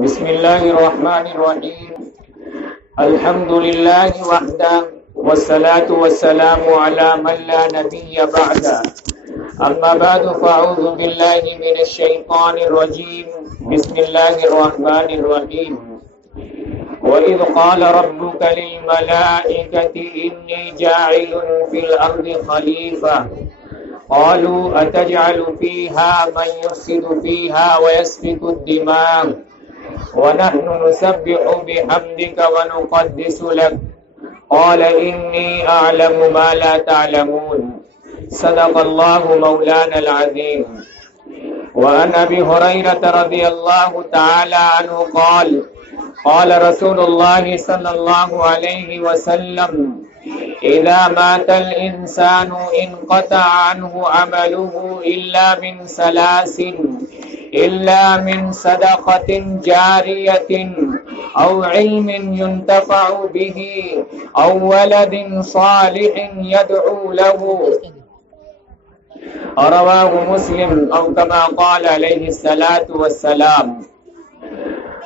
بسم الله الرحمن الرحيم. الحمد لله وحده والصلاة والسلام على من لا نبي بعده. أما بعد فأعوذ بالله من الشيطان الرجيم. بسم الله الرحمن الرحيم. وإذ قال ربك للملائكة إني جاعل في الأرض خليفة قالوا أتجعل فيها من يفسد فيها ويسفك الدماء ونحن نسبح بحمدك ونقدس لك قال إني أعلم ما لا تعلمون. صدق الله مولانا العظيم. وعن أبي هريرة رضي الله تعالى عنه قال قال رسول الله صلى الله عليه وسلم إذا مات الإنسان انقطع عنه عمله إلا من صدقة جارية أو علم ينتفع به أو ولد صالح يدعو له. رواه مسلم أو كما قال عليه الصلاة والسلام.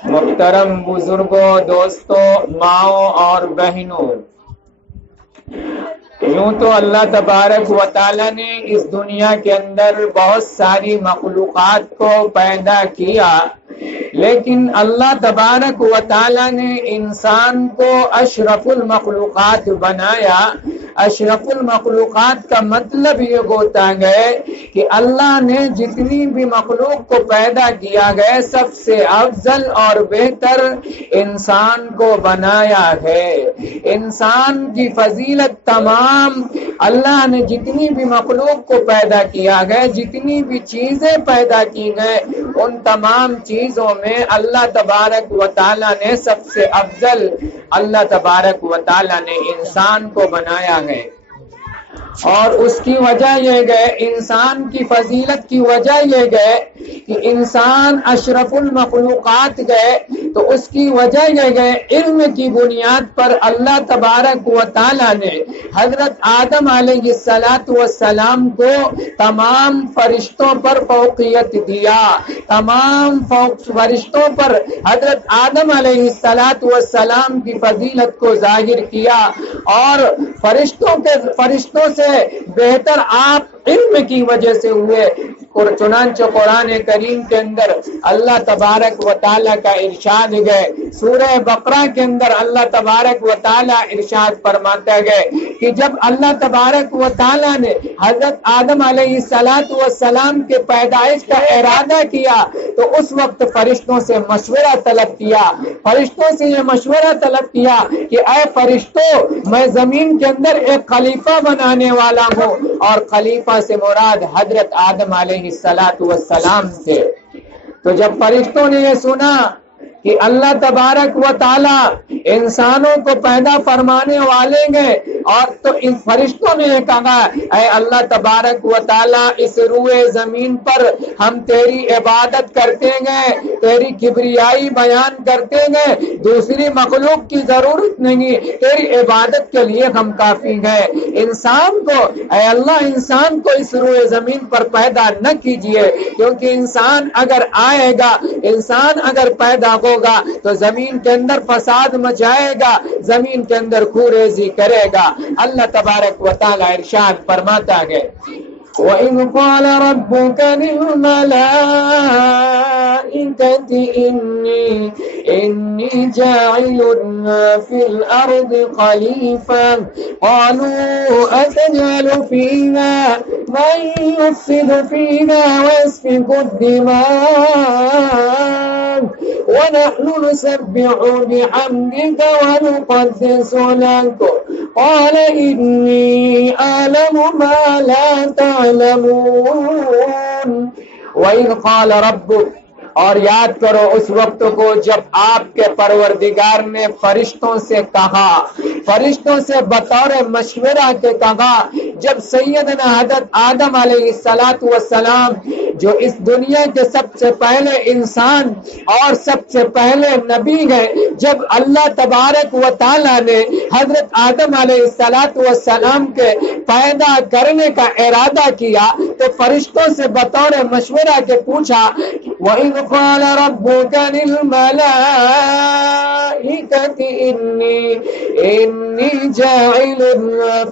محترم بزرگوں، دوستوں، ماؤں اور بہنوں، یوں تو اللہ تبارک و تعالی نے اس دنیا کے اندر بہت ساری مخلوقات کو پیدا کیا، لیکن اللہ تبارک و تعالی نے انسان کو اشرف المخلوقات بنایا. اشرف المخلوقات کا مطلب یہ ہوتا ہے کہ اللہ نے جتنی بھی مخلوق کو پیدا کیا گیا سب سے افضل اور بہتر انسان کو بنایا ہے. انسان کی فضیلت تمام اللہ نے جتنی بھی مخلوق کو پیدا کیا گیا، جتنی بھی چیزیں پیدا کی گئے، ان تمام چیزوں میں اللہ تبارک و تعالی نے سب سے افضل اللہ تبارک و تعالی نے انسان کو بنایا ہے. اور اس کی وجہ یہ گئے، انسان کی فضیلت کی وجہ یہ گئے کہ انسان اشرف المخلوقات گئے، تو اس کی وجہ یہ گئے علم کی بنیاد پر اللہ تبارک و تعالی نے حضرت آدم علیہ السلام کو تمام فرشتوں پر فوقیت دیا. تمام فرشتوں پر حضرت آدم علیہ السلام کی فضیلت کو ظاہر کیا، اور فرشتوں سے بہتر آپ علم کی وجہ سے ہوئے. چنانچہ قرآن کریم کے اندر اللہ تبارک و تعالیٰ کا ارشاد گئے. سورہ بقرہ کے اندر اللہ تبارک و تعالیٰ ارشاد فرماتا گئے کہ جب اللہ تبارک و تعالیٰ نے حضرت آدم علیہ السلام کے پیدائش کا ارادہ کیا تو اس وقت فرشتوں سے مشورہ طلب کیا. فرشتوں سے یہ مشورہ طلب کیا کہ اے فرشتوں، میں زمین کے اندر ایک خلیفہ بنانے والا ہوں، اور خلیفہ سے مراد حضرت آدم علیہ السلام سے. تو جب فرشتوں نے یہ سنا کہ اللہ تبارک و تعالی انسانوں کو پیدا فرمانے والے گئے، اور تو ان فرشتوں نے کہا اے اللہ تبارک و تعالی اس روئے زمین پر ہم تیری عبادت کرتے گئے، تیری کبریائی بیان کرتے گئے، دوسری مخلوق کی ضرورت نہیں، تیری عبادت کے لیے ہم کافی گئے. انسان کو اے اللہ انسان کو اس روئے زمین پر پیدا نہ کیجئے، کیونکہ انسان اگر آئے گا، انسان اگر پیدا ہوگا تو زمین کے اندر فساد مچائے گا، زمین کے اندر خوریزی کرے گا. اللہ تبارک و تعالی ارشاد فرماتا ہے وَإِذْ قَالَ رَبُّكَ لِلْمَلَائِكَةِ إِنِّي جَاعِلٌ فِي الْأَرْضِ خَلِيفَةً قَالُوا أَتَجْعَلُ فِيهَا مَن يُفْسِدُ فِيهَا وَيَسْفِكُ الدِّمَاءَ وَنَحْنُ نُسَبِّحُ بِحَمْدِكَ وَنُقَدِّسُ لَكَ قَالَ إِنِّي أَعْلَمُ مَا لَا تعلمون. وَإِذْ قَالَ رَبُّكَ، اور یاد کرو اس وقت کو جب آپ کے پروردگار نے فرشتوں سے کہا، فرشتوں سے بطور مشورہ کے کہا، جب سیدنا حضرت آدم علیہ السلام جو اس دنیا کے سب سے پہلے انسان اور سب سے پہلے نبی ہیں، جب اللہ تبارک و تعالی نے حضرت آدم علیہ السلام کے پیدا کرنے کا ارادہ کیا تو فرشتوں سے بطور مشورہ کے پوچھا وَإِذْ قَالَ رَبُّكَ لِلْمَلَائِكَةِ إِنِّي جَاعِلٌ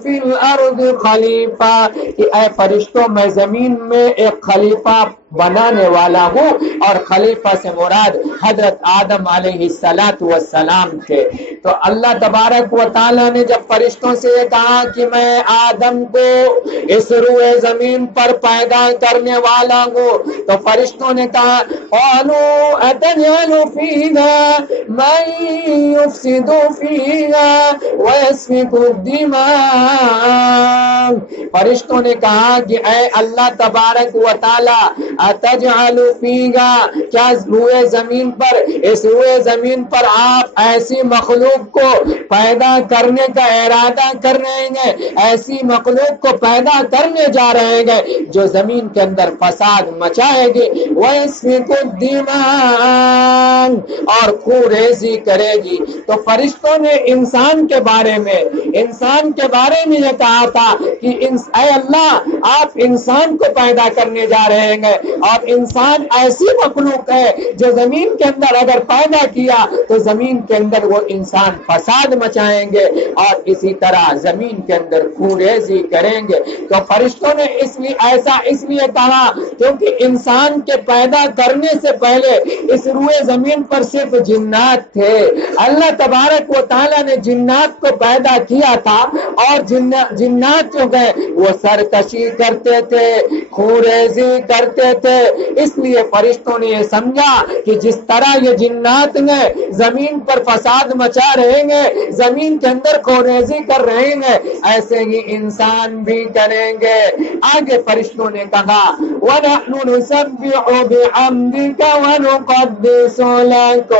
فِي الْأَرْضِ خَلِيفَةً کہ اے فرشتوں میں زمین میں ایک خلیفہ بنانے والا ہوں، اور خلیفہ سے مراد حضرت آدم علیہ السلام تھے۔ تو اللہ تبارک و تعالیٰ نے جب فرشتوں سے یہ کہا کہ میں آدم کو اس روئے زمین پر پیدا کرنے والا ہوں، تو فرشتوں نے کہا قالوا أتجعل فيها من يفسد فيها ويسفك الدماء، فرشتوں نے کہا کہ اے اللہ تبارک و تعالیٰ اتجعل فیہا، کیا روئے زمین پر، اس روئے زمین پر آپ ایسی مخلوق کو پیدا کرنے کا ارادہ کر رہے ہیں، ایسی مخلوق کو پیدا کرنے جا رہے ہیں جو زمین کے اندر فساد مچائے گی، وَيَسْفِكُ الدِّمَاءَ، اور خون ریزی کرے گی۔ تو فرشتوں نے انسان کے بارے میں یہ کہا تھا کہ اے اللہ آپ انسان کو پیدا کرنے جا رہے ہیں، اور انسان ایسی مخلوق ہے جو زمین کے اندر اگر پیدا کیا تو زمین کے اندر وہ انسان فساد مچائیں گے اور اسی طرح زمین کے اندر خون ریزی کریں گے۔ تو فرشتوں نے اس لیے کہا کیونکہ انسان کے پیدا کرنے سے پہلے اس روئے زمین پر صرف جنات تھے۔ اللہ تبارک و تعالیٰ نے جنات کو پیدا کیا تھا، اور جنات جو گئے وہ سرکشی کرتے تھے، خون ریزی کرتے تھے، اس لیے فرشتوں نے یہ سمجھا کہ جس طرح یہ جنات نے زمین پر فساد مچا رہے ہیں، زمین کے اندر خون ریزی کر رہے ہیں، ایسے ہی انسان بھی کریں گے۔ آگے فرشتوں نے کہا وَنَحْنُ نُسَبِّحُ بِحَمْدِكَ وَنُقَدِّسُ لَكَ،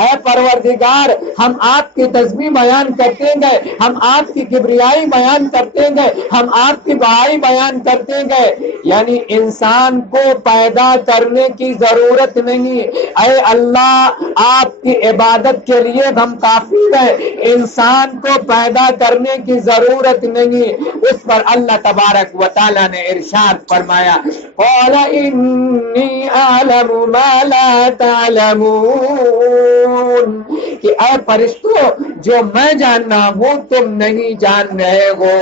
اے پروردگار ہم آپ کی تسبیح بیان کرتے گئے، ہم آپ کی کبریائی بیان کرتے گئے، ہم آپ کی بڑائی بیان کرتے گئے، یعنی انسان کو پیدا کرنے کی ضرورت نہیں، اے اللہ آپ کی عبادت کے لیے ہم کافی ہیں، انسان کو پیدا کرنے کی ضرورت نہیں۔ اس پر اللہ تبارک و تعالیٰ نے ارشاد فرمایا قال انی اعلم ما لا تعلمون، کہ اے فرشتوں جو میں جاننا ہوں تم نہیں جان رہے ہو۔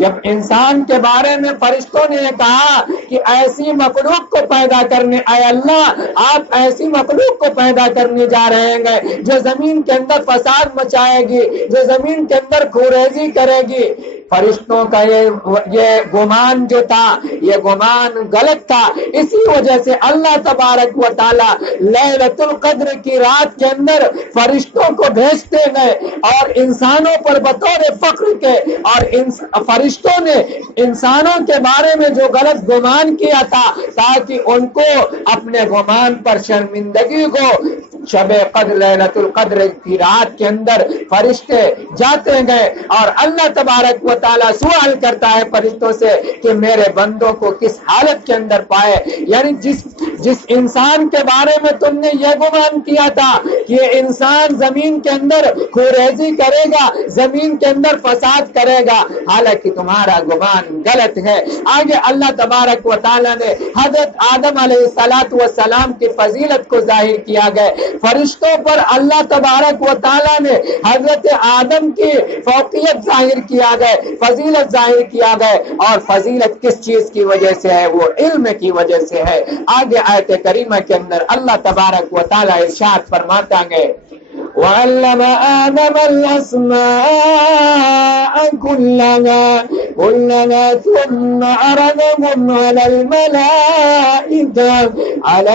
جب انسان کے بارے میں فرشتوں نے کہا کہ ایسی مخلوق کو پیدا کرنے، اے اللہ آپ ایسی مخلوق کو پیدا کرنے جا رہے ہیں جو زمین کے اندر فساد مچائے گی، جو زمین کے اندر خون ریزی کرے گی، فرشتوں کا یہ گمان جو تھا یہ گمان غلط تھا۔ اسی وجہ سے اللہ تبارک و تعالی لیلۃ القدر کی رات کے اندر فرشتوں کو بھیجتے گئے اور انسانوں پر بطور فخر کے، اور فرشتوں نے انسانوں کے بارے میں جو غلط گمان کیا تھا تاکہ ان کو اپنے گمان پر شرمندگی ہو، شب قدر لیلۃ القدر کی رات کے اندر فرشتے جاتے گئے اور اللہ تبارک و تعالیٰ سوال کرتا ہے فرشتوں سے کہ میرے بندوں کو کس حالت کے اندر پائے، یعنی جس انسان کے بارے میں تم نے یہ گمان کیا تھا کہ یہ انسان زمین کے اندر خون ریزی کرے گا، زمین کے اندر فساد کرے گا، حالانکہ تمہارا گمان غلط ہے۔ آگے اللہ تبارک و تعالیٰ نے حضرت آدم علیہ السلام کی فضیلت کو ظاہر کیا گیا، فرشتوں پر اللہ تبارک و تعالیٰ نے حضرت آدم کی فوقیت ظاہر کیا گیا، فضیلت ظاہر کیا گیا، اور فضیلت کس چیز کی وجہ سے ہے؟ وہ علم کی وجہ سے ہے۔ آگے آیت کریمہ کے اندر اللہ تبارک و تعالیٰ ارشاد فرماتا ہے وَعَلَّمَ آدَمَ الْأَسْمَاءَ كُلَّهَا ثُمَّ عَرَضَهُمْ عَلَى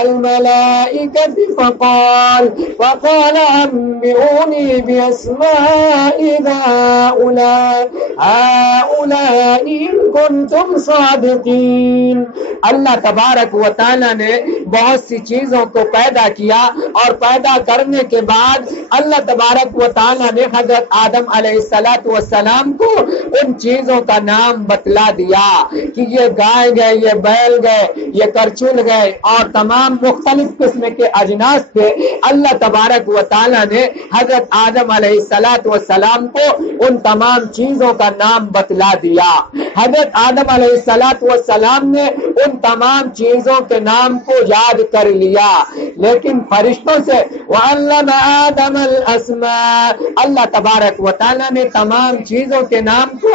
الْمَلَائِكَةِ فَقَالَ أَنبِئُونِي بِأَسْمَاءِ هَؤُلَاءِ إِن كُنتُمْ صَادِقِينَ۔ اللہ تبارک و تعالیٰ نے بہت سی چیزوں کو پیدا کیا، اور پیدا کرنے کے بعد اللہ تبارک و تعالیٰ نے حضرت آدم علیہ السلام کو ان چیزوں کا نام بتلا دیا کہ یہ گائے گئے، یہ بیل گئے، یہ کرچل گئے اور تمام مختلف قسم کے اجناس تھے۔ اللہ تبارک و تعالیٰ نے حضرت آدم علیہ السلام کو ان تمام چیزوں کا نام بتلا دیا۔ حضرت آدم علیہ السلام نے ان تمام چیزوں کے نام کو یاد کر لیا، لیکن فرشتوں سے وَعَلَّمَ آدَمَ الْأَسْمَاءَ، اللہ تبارک و تعالیٰ نے تمام چیزوں کے نام کو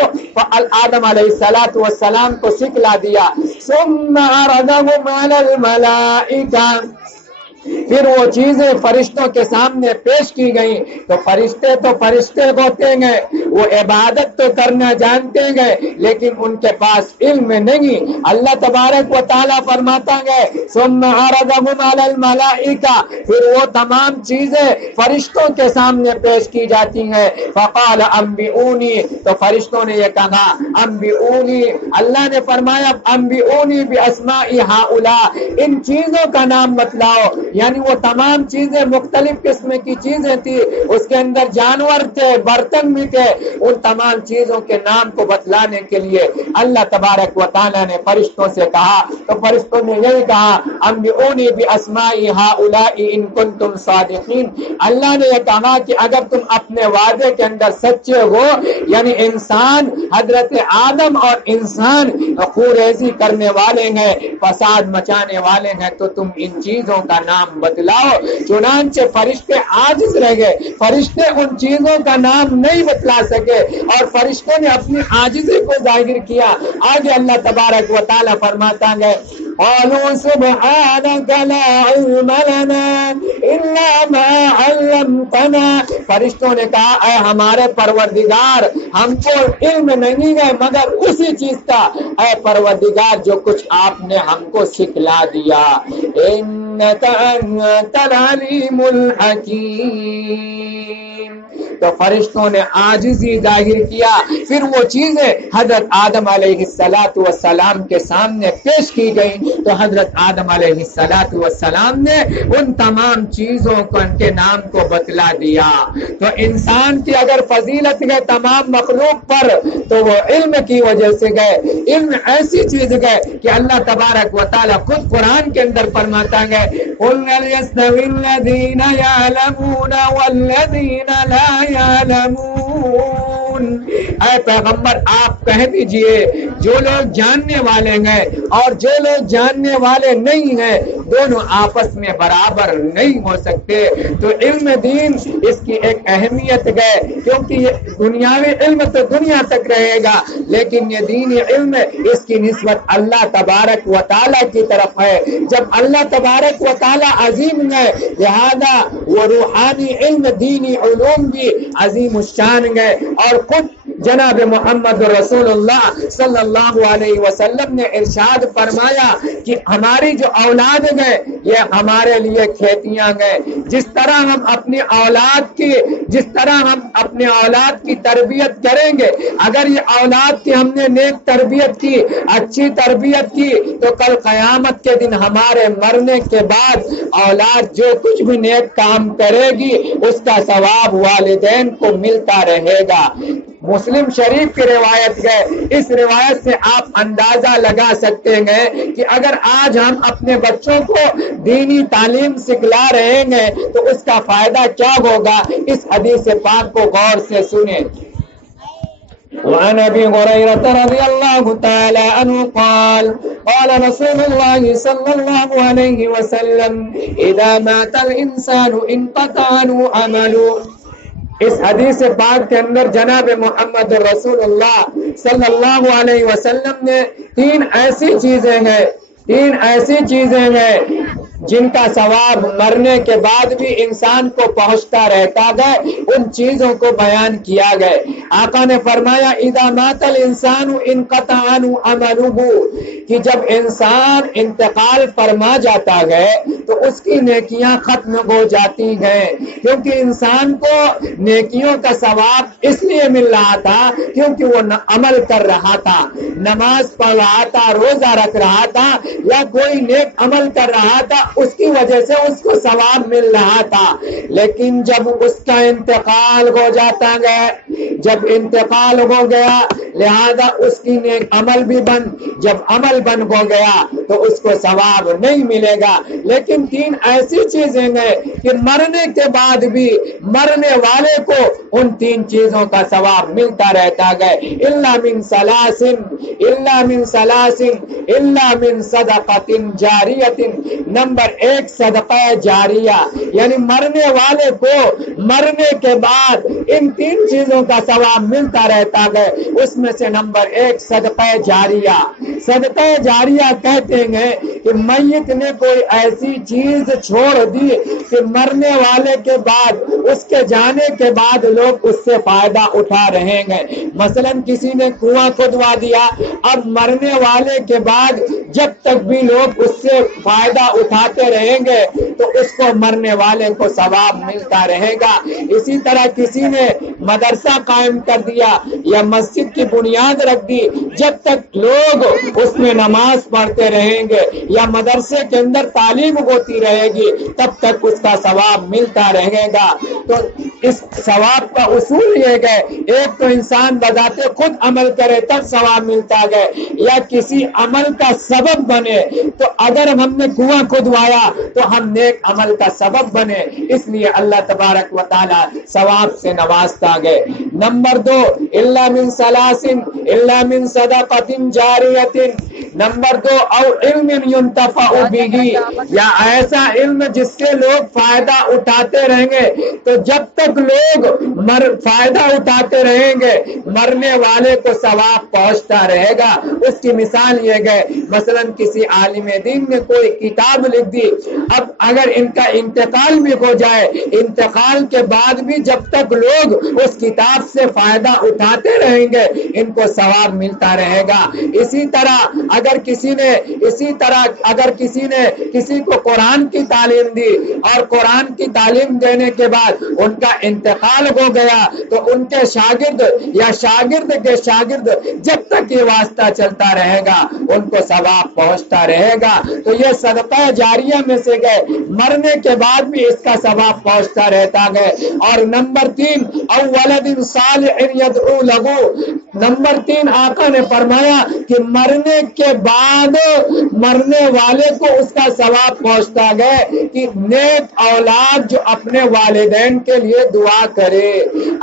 آدم علیہ السلام کو سکھلا دیا۔ ثُمَّ عَرَضَهُمْ عَلَى الْمَلَائِكَةِ، پھر وہ چیزیں فرشتوں کے سامنے پیش کی گئیں تو فرشتے ہوتے گئے، وہ عبادت تو کرنا جانتے گئے لیکن ان کے پاس علم نہیں۔ اللہ تبارک و تعالیٰ فرماتا گئے ثم عرضهم علی الملائکہ، پھر وہ تمام چیزیں فرشتوں کے سامنے پیش کی جاتی ہیں۔ فقال انبئونی، تو فرشتوں نے یہ کہا انبئونی، اللہ نے فرمایا انبئونی باسماء ہؤلاء، ان چیزوں کا نام بتلاؤ، یعنی وہ تمام چیزیں مختلف قسم کی چیزیں تھی، اس کے اندر جانور تھے، برتن بھی تھے، ان تمام چیزوں کے نام کو بتلانے کے لیے اللہ تبارک و تعالیٰ نے فرشتوں سے کہا، تو فرشتوں نے یہی کہا انبئونی باسماء ہؤلاء ان کنتم صادقین، اللہ نے یہ کہا کہ اگر تم اپنے وعدے کے اندر سچے ہو، یعنی انسان، حضرت آدم اور انسان خوریزی کرنے والے ہیں، فساد مچانے والے ہیں، تو تم ان چیزوں کا نام بتلاؤ۔ چنانچہ فرشتے عاجز رہ گئے، فرشتے ان چیزوں کا نام نہیں بتلا سکے اور فرشتوں نے اپنی عاجزی کو ظاہر کیا۔ آگے اللہ تبارک و تعالیٰ فرماتا ہے قالوا سبحانك لا علم لنا الا ما علمتنا، فرشتوں نے کہا اے ہمارے پروردگار، ہم کو علم نہیں ہے مگر اسی چیز کا، اے پروردگار جو کچھ آپ نے ہم کو سکھلا دیا۔ انک انت العلیم الحکیم، تو فرشتوں نے عاجزی ظاہر کیا، پھر وہ چیزیں حضرت آدم علیہ السلام کے سامنے پیش کی گئیں تو حضرت آدم علیہ السلام نے ان تمام چیزوں کو ان کے نام کو بتلا دیا۔ تو انسان کی اگر فضیلت گئے تمام مخلوق پر تو وہ علم کی وجہ سے گئے، علم ایسی چیز گئے کہ اللہ تبارک و تعالیٰ خود قرآن کے اندر فرماتا ہے قُلْ هَلْ يَسْتَوِي الَّذِينَ يَعْلَمُونَ وَالَّذِينَ لَا يَعْلَمُونَ، اے پیغمبر آپ کہہ دیجئے جو لوگ جاننے والے ہیں اور جو لوگ جاننے والے نہیں ہیں دونوں آپس میں برابر نہیں ہو سکتے۔ تو علم دین اس کی ایک اہمیت ہے، کیونکہ یہ دنیاوی علم تو دنیا تک رہے گا لیکن یہ دینی علم اس کی نسبت اللہ تبارک و تعالیٰ کی طرف ہے۔ جب اللہ تبارک و تعالیٰ عظیم ہے لہذا وہ روحانی علم دینی علوم بھی عظیم الشان ہے، اور خود جناب محمد رسول اللہ صلی اللہ علیہ وسلم نے ارشاد فرمایا کہ ہماری جو اولاد ہے یہ ہمارے لیے کھیتیاں ہیں، جس طرح ہم اپنی اولاد کی تربیت کریں گے، اگر یہ اولاد کی ہم نے نیک تربیت کی، اچھی تربیت کی، تو کل قیامت کے دن ہمارے مرنے کے بعد اولاد جو کچھ بھی نیک کام کرے گی اس کا ثواب والدین کو ملتا رہے گا۔ مسلم شریف کی روایت ہے، اس روایت سے آپ اندازہ لگا سکتے ہیں کہ اگر آج ہم اپنے بچوں کو دینی تعلیم سکھلا رہے ہیں تو اس کا فائدہ کیا ہوگا۔ اس حدیث پاک کو غور سے سنیں۔ وعن ابي هريره رضي الله تعالى عنه قال قال رسول الله صلى الله عليه وسلم اذا مات الانسان انقطع عنه عمله، اس حدیث پاک کے اندر جناب محمد رسول اللہ صلی اللہ علیہ وسلم نے تین ایسی چیزیں ہیں جن کا ثواب مرنے کے بعد بھی انسان کو پہنچتا رہتا ہے، ان چیزوں کو بیان کیا گیا۔ آقا نے فرمایا اذا مات الانسان انقطع عنه عمله، کہ جب انسان انتقال فرما جاتا ہے تو اس کی نیکیاں ختم ہو جاتی ہیں، کیونکہ انسان کو نیکیوں کا ثواب اس لیے مل رہا تھا کیونکہ وہ عمل کر رہا تھا، نماز پڑھ رہا تھا، روزہ رکھ رہا تھا یا کوئی نیک عمل کر رہا تھا، اس کی وجہ سے اس کو ثواب مل رہا تھا، لیکن جب اس کا انتقال ہو جاتا گیا، جب انتقال ہو گیا لہذا اس کی نیک عمل بھی جب عمل بند ہو گیا تو اس کو ثواب نہیں ملے گا۔ لیکن تین ایسی چیزیں ہیں کہ مرنے کے بعد بھی مرنے والے کو ان تین چیزوں کا ثواب ملتا رہتا ہے۔ الا من ثلاث، الا من ثلاث، الا من صدقۃ جاریۃ۔ نمبر 1 صدقہ جاریہ، یعنی مرنے والے کو مرنے کے بعد ان تین چیزوں کا ثواب ملتا رہتا ہے۔ اس میں سے نمبر 1 صدقہ جاریہ۔ صدقہ جاریہ کہتے ہیں کہ میت نے کوئی ایسی چیز چھوڑ دی کہ مرنے والے کے بعد، اس کے جانے کے بعد لوگ اس سے فائدہ اٹھا رہے ہیں۔ مثلا کسی نے کنواں کھدوا دیا، اب مرنے والے کے بعد جب تک بھی لوگ اس سے فائدہ اٹھاتے رہیں گے تو اس کو مرنے والے کو ثواب ملتا رہے گا۔ اسی طرح کسی نے مدرسہ قائم کر دیا یا مسجد کی بنیاد رکھ دی، جب تک لوگ اس میں نماز پڑھتے رہیں گے یا مدرسے کے اندر تعلیم ہوتی رہے گی تب تک اس کا ثواب ملتا رہے گا۔ تو اس ثواب کا اصول یہ ہے، ایک تو انسان بذات خود عمل کرے تب ثواب ملتا ہے، یا کسی عمل کا سبب بنے۔ تو اگر ہم نے کنواں کھدوایا تو ہم نیک عمل کا سبب بنے، اس لیے اللہ تبارک و تعالی ثواب سے نوازتا ہے۔ نمبر 2 الا من ثلاث الا من صدقۃ جاریۃ۔ نمبر 2 او علم ينتفع به، یا ایسا علم جس سے لوگ فائدہ اٹھاتے رہیں گے۔ تو جب تک لوگ فائدہ اٹھاتے رہیں گے مرنے والے کو ثواب پہنچتا رہے گا۔ اس کی مثال یہ ہے، مثلا کسی عالم دین نے کوئی کتاب لکھ دی، اب اگر ان کا انتقال بھی ہو جائے، انتقال کے بعد بھی جب تک لوگ اس کتاب سے فائدہ اٹھاتے رہیں گے ان کو ثواب ملتا رہے گا۔ اسی طرح اگر کسی نے کسی کو قرآن کی تعلیم دی اور قرآن کی تعلیم دینے کے بعد ان کا انتقال ہو گیا تو ان کے شاگرد یا شاگرد کے شاگرد جب تک یہ واسطہ چلتا رہے گا ان کو ثواب پہنچتا رہے گا۔ تو یہ صدقہ جاریہ میں سے گئے، مرنے کے بعد بھی اس کا ثواب پہنچتا رہتا ہے۔ اور نمبر 3 او ولد صالح یدعو لہ۔ نمبر 3 آقا نے فرمایا کہ مرنے کے بعد مرنے والے کو اس کا ثواب پہنچتا ہے کہ نیک اولاد جو اپنے والدین کے لیے دعا کرے۔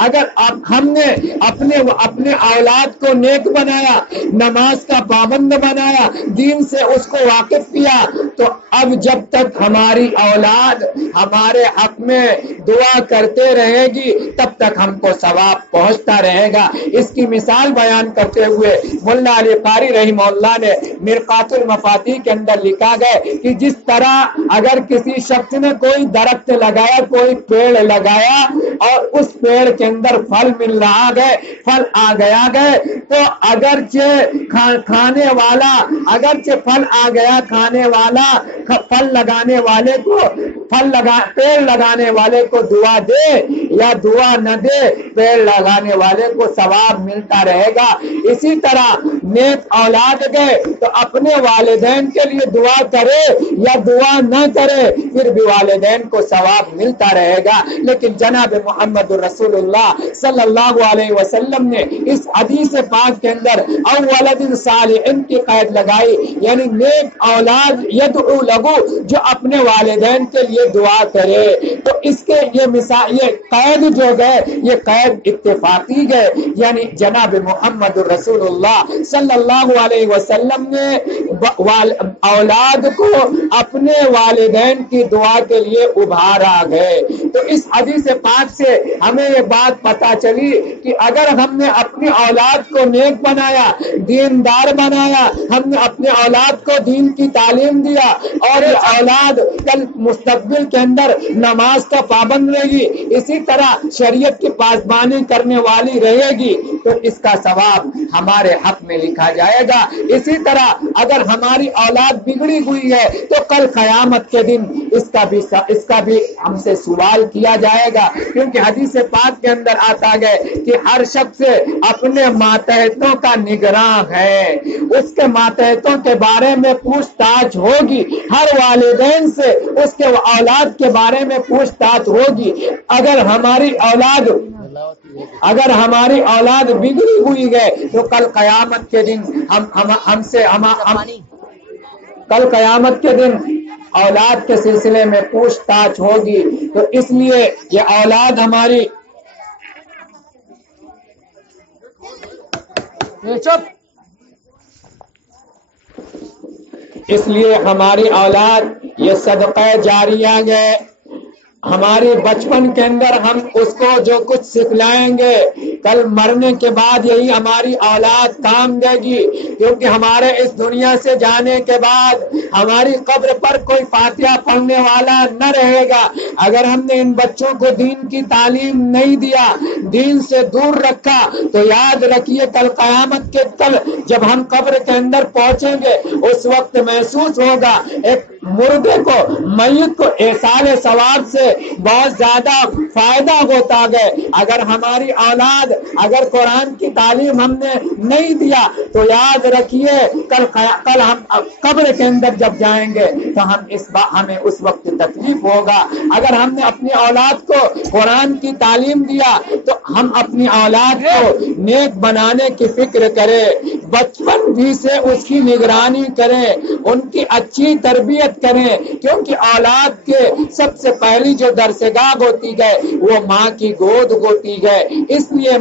اگر ہم نے اپنے اولاد کو نیک بنایا، نماز کا پابند بنایا، دین سے اس کو واقف کیا، تو اب جب تک ہماری اولاد ہمارے حق میں دعا کرتے رہے گی تب تک ہم کو ثواب پہنچتا رہے گا۔ اس کی مثال بیان کرتے ہوئے مولانا علی قاری رحمہ اللہ نے مرقات المفاتیح کے اندر لکھا گیا کہ جس طرح اگر کسی شخص نے کوئی درخت لگایا، کوئی پیڑ لگایا اور اس پیڑ کے اندر پھل مل رہا ہے، پھل آ گیا ہے، تو اگرچہ کھانے والا پھل آ گیا، کھانے والا پھل لگانے والے کو پیڑ لگانے والے کو دعا دے یا دعا نہ دے، پیڑ لگانے والے کو ثواب ملتا رہے گا۔ اسی طرح نیک اولاد گئے تو اپنے والدین کے لیے دعا کرے یا دعا نہ کرے پھر بھی والدین کو ثواب ملتا رہے گا۔ لیکن جناب محمد رسول اللہ صلی اللہ علیہ وسلم نے اس حدیث پاک کے اندر او ولد صالح کی قید لگائی، یعنی نیک اولاد یدعو لہ، جو اپنے والدین کے لیے دعا کرے۔ تو اس کے یہ قید جو ہے یہ قید اتفاقی ہے، یعنی جناب محمد رسول اللہ صلی اللہ علیہ وسلم نے اولاد کو اپنے والدین کی دعا کے لیے ابھارا ہے۔ تو اس حدیث پاک سے ہمیں یہ بات پتا چلی کہ اگر ہم نے اپنی اولاد کو نیک بنایا، دیندار بنایا، ہم نے اپنے اولاد کو دین کی تعلیم دیا اور یہ اولاد کل مستقبل کے اندر نماز کا پابند رہے گی، اسی طرح شریعت کی پاسبانی کرنے والی رہے گی، تو اس کا ثواب ہمارے حق میں لکھا جائے گا۔ اسی طرح اگر ہماری اولاد بگڑی ہوئی ہے تو کل قیامت کے دن اس کا بھی ہم سے سوال کیا جائے گا، کیونکہ حدیث پاک کے اندر آتا ہے کہ ہر شخص اپنے ماتحتوں کا نگراں ہے، اس کے ماتحتوں کے بارے میں پوچھ تاچھ ہوگی، ہر والدین سے اس کے اولاد کے بارے میں پوچھ تاچھ ہوگی۔ اگر ہماری اولاد بگڑی ہوئی ہے تو کل قیامت کے دن کل قیامت کے دن اولاد کے سلسلے میں پوچھ تاچھ ہوگی۔ تو اس لیے یہ اولاد ہماری اولاد یہ صدقہ جاریہ ہے۔ ہماری بچپن کے اندر ہم اس کو جو کچھ سکھلائیں گے کل مرنے کے بعد یہی ہماری اولاد کام دے گی، کیونکہ ہمارے اس دنیا سے جانے کے بعد ہماری قبر پر کوئی فاتحہ پڑھنے والا نہ رہے گا۔ اگر ہم نے ان بچوں کو دین کی تعلیم نہیں دیا، دین سے دور رکھا، تو یاد رکھیے کل قیامت کے کل جب ہم قبر کے اندر پہنچیں گے اس وقت محسوس ہوگا ایک مردے کو، میت کو ایصال ثواب سے بہت زیادہ فائدہ ہوتا ہے۔ اگر ہماری اولاد اگر قرآن کی تعلیم ہم نے نہیں دیا تو یاد رکھیے کل ہم قبر کے اندر جب جائیں گے تو ہمیں اس وقت تکلیف ہوگا۔ اگر ہم نے اپنی اولاد کو قرآن کی تعلیم دیا تو ہم اپنی اولاد کو نیک بنانے کی فکر کریں، بچپن بھی سے اس کی نگرانی کریں، ان کی اچھی تربیت کریں، کیونکہ اولاد کے سب سے پہلی جو درسگاہ ہوتی ہے وہ ماں کی گود ہوتی ہے۔ اس لیے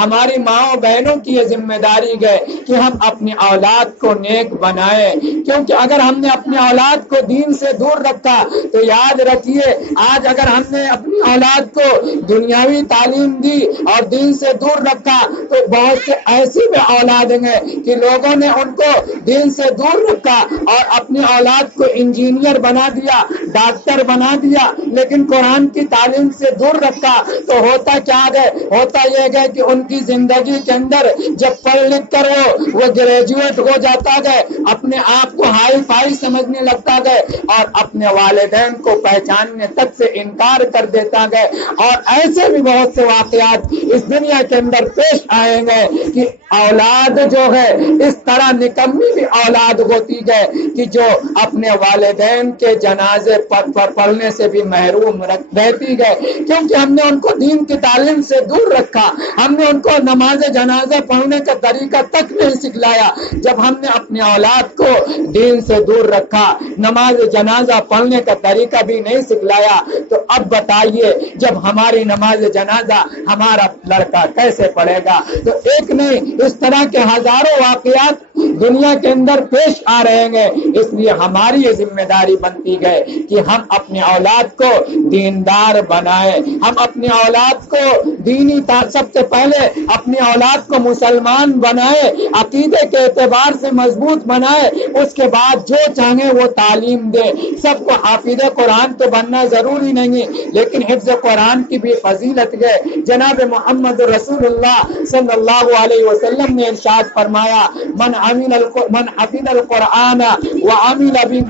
ہماری ماں بہنوں کی یہ ذمہ داری ہے کہ ہم اپنی اولاد کو نیک بنائیں، کیونکہ اگر ہم نے اپنی اولاد کو دین سے دور رکھا تو یاد رکھیے آج اگر ہم نے اپنی اولاد کو دنیاوی تعلیم دی اور دین سے دور رکھا تو بہت سے ایسی بھی اولاد ہیں کہ لوگوں نے ان کو دین سے دور رکھا اور اپنی اولاد کو انجینئر بنا دیا، ڈاکٹر بنا دیا، لیکن قرآن کی تعلیم سے دور رکھا تو ہوتا کیا ہے؟ ہوتا یہ ہے کہ ان کی زندگی کے اندر جب پڑھ لکھ کر وہ گریجویٹ ہو جاتا ہے، اپنے آپ کو ہائی فائی سمجھنے لگتا ہے اور اپنے والدین کو پہچاننے تک سے انکار کر دیتا ہے۔ اور ایسے بھی بہت سے واقعات اس دنیا کے اندر پیش آئے گے کہ اولاد جو ہے اس طرح نکمی بھی اولاد ہوتی ہے کہ جو اپنے والدین کے جنازے پر پڑھنے سے بھی محروم رہتی ہے، کیونکہ ہم نے ان کو دین کی تعلیم سے دور رکھا، ہم نے ان کو نماز جنازہ پڑھنے کا طریقہ تک نہیں سکھلایا۔ جب ہم نے اپنی اولاد کو دین سے دور رکھا، نماز جنازہ پڑھنے کا طریقہ بھی نہیں سکھلایا، تو اب بتائیے جب ہماری نماز جنازہ ہمارا لڑکا کیسے پڑھے گا؟ تو ایک نہیں اس طرح کے ہزاروں واقعات دنیا کے اندر پیش آ رہے ہیں۔ اس لیے ہماری یہ ذمہ داری بنتی ہے کہ ہم اپنے اولاد کو دیندار بنائیں، ہم اپنی اولاد کو دینی سب سے پہلے اپنی اولاد کو مسلمان بنائے، عقیدے کے اعتبار سے مضبوط بنائے، اس کے بعد جو چاہیں وہ تعلیم دے۔ سب کو حافظ قرآن تو بننا ضروری نہیں، لیکن حفظ قرآن کی بھی فضیلت ہے۔ جناب محمد رسول اللہ صلی اللہ علیہ وسلم نے ارشاد فرمایا من حفظ القرآن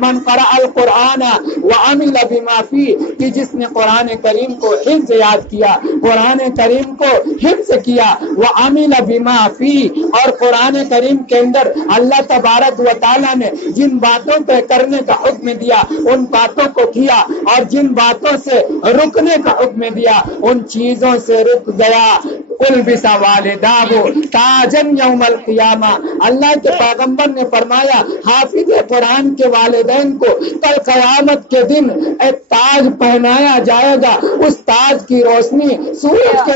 من قرأ القرآن وعمل بما فيه، کہ جس نے قرآن کریم کو حفظ یاد کیا، قرآن کریم کو حفظ کیا، وعمل بما فيه، اور قرآن کریم کے اندر اللہ تبارک و تعالیٰ نے جن باتوں پہ کرنے کا حکم دیا ان باتوں کو کیا، اور جن باتوں سے رکنے کا حکم دیا ان چیزوں سے رک گیا، البس والداہ تاجن یوم القیامہ، اللہ کے پیغمبر نے فرمایا حافظ قرآن کے والدین کو کل قیامت کے دن ایک تاج پہنایا جائے گا، اس تاج کی روشنی سورج کے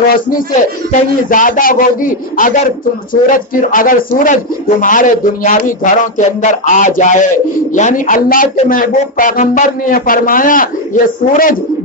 روشنی سے کہیں زیادہ ہوگی اگر سورج تمہارے دنیاوی گھروں کے اندر آ جائے۔ یعنی اللہ کے محبوب پیغمبر نے یہ فرمایا یہ سورج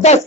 10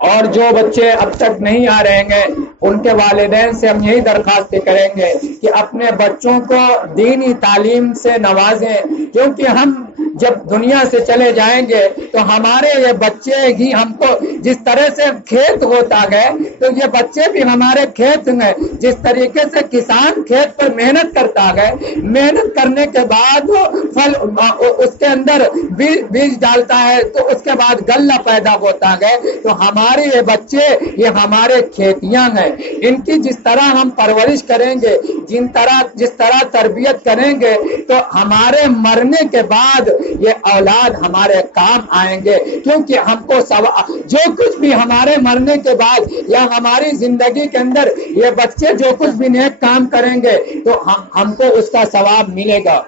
اور جو بچے اب تک نہیں آ رہے ہیں ان کے والدین سے ہم یہی درخواست کریں گے کہ اپنے بچوں کو دینی تعلیم سے نوازیں، کیونکہ ہم جب دنیا سے چلے جائیں گے تو ہمارے یہ بچے ہی ہم کو جس طرح سے کھیت ہوتا گئے تو یہ بچے بھی ہمارے کھیت میں جس طریقے سے کسان کھیت پر محنت کرتا گئے، محنت کرنے کے بعد پھل اس کے اندر بیج ڈالتا ہے تو اس کے بعد غلہ پیدا ہوتا گئے، تو ہمارے یہ بچے یہ ہمارے کھیتیاں ہیں، ان کی جس طرح ہم پرورش کریں گے، جس طرح تربیت کریں گے تو ہمارے مرنے کے بعد یہ اولاد ہمارے کام آئیں گے، کیونکہ ہم کو جو کچھ بھی ہمارے مرنے کے بعد یا ہماری زندگی کے اندر یہ بچے جو کچھ بھی نیک کام کریں گے تو ہم کو اس کا ثواب ملے گا۔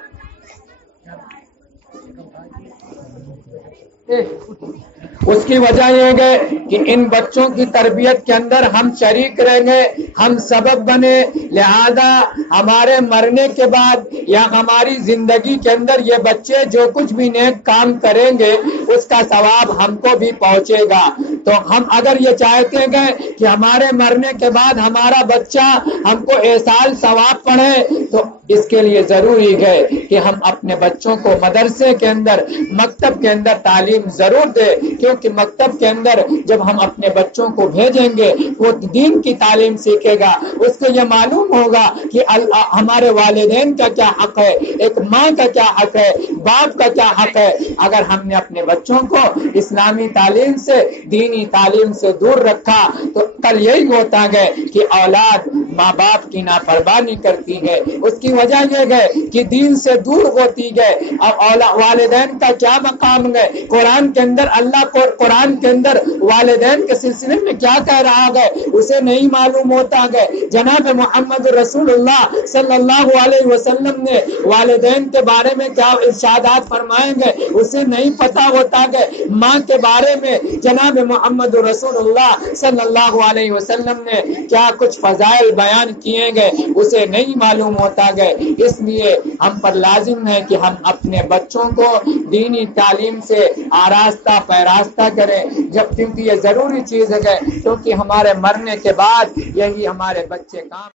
اس کی وجہ یہ ہے کہ ان بچوں کی تربیت کے اندر ہم شریک رہیں گے، ہم سبب بنے، لہذا ہمارے مرنے کے بعد یا ہماری زندگی کے اندر یہ بچے جو کچھ بھی نیک کام کریں گے اس کا ثواب ہم کو بھی پہنچے گا۔ تو ہم اگر یہ چاہتے ہیں کہ ہمارے مرنے کے بعد ہمارا بچہ ہم کو احسان ثواب پڑھے تو اس کے لیے ضروری ہے کہ ہم اپنے بچوں کو مدرسے کے اندر، مکتب کے اندر تعلیم ضرور دیں، کیونکہ مکتب کے اندر جب ہم اپنے بچوں کو بھیجیں گے وہ دین کی تعلیم سیکھے گا، اس کو یہ معلوم ہوگا کہ ہمارے والدین کا کیا حق ہے، ایک ماں کا کیا حق ہے، باپ کا کیا حق ہے۔ اگر ہم نے اپنے بچوں کو اسلامی تعلیم سے، دینی تعلیم سے دور رکھا تو کل یہی ہوتا ہے کہ اولاد ماں باپ کی نافرمانی کرتی ہے، اس کی وجہ یہ ہے کہ دین سے دور ہوتی ہے۔ اب والدین کا کیا مقام ہے؟ قرآن کے اندر اللہ کو قرآن کے اندر والدین کے سلسلے میں کیا کہہ رہا ہے اسے نہیں معلوم ہوتا ہے۔ جناب محمد رسول اللہ صلی اللہ علیہ وسلم نے والدین کے بارے میں کیا ارشادات فرمائیں گے اسے نہیں پتا ہوتا ہے۔ ماں کے بارے میں جناب محمد رسول اللہ صلی اللہ علیہ وسلم نے کیا کچھ فضائل بیان کیے گئے اسے نہیں معلوم ہوتا ہے۔ اس لیے ہم پر لازم ہے کہ ہم اپنے بچوں کو دینی تعلیم سے آراستہ پیراستہ کریں، کیونکہ یہ ضروری چیز ہے، کیونکہ ہمارے مرنے کے بعد یہی ہمارے بچے کام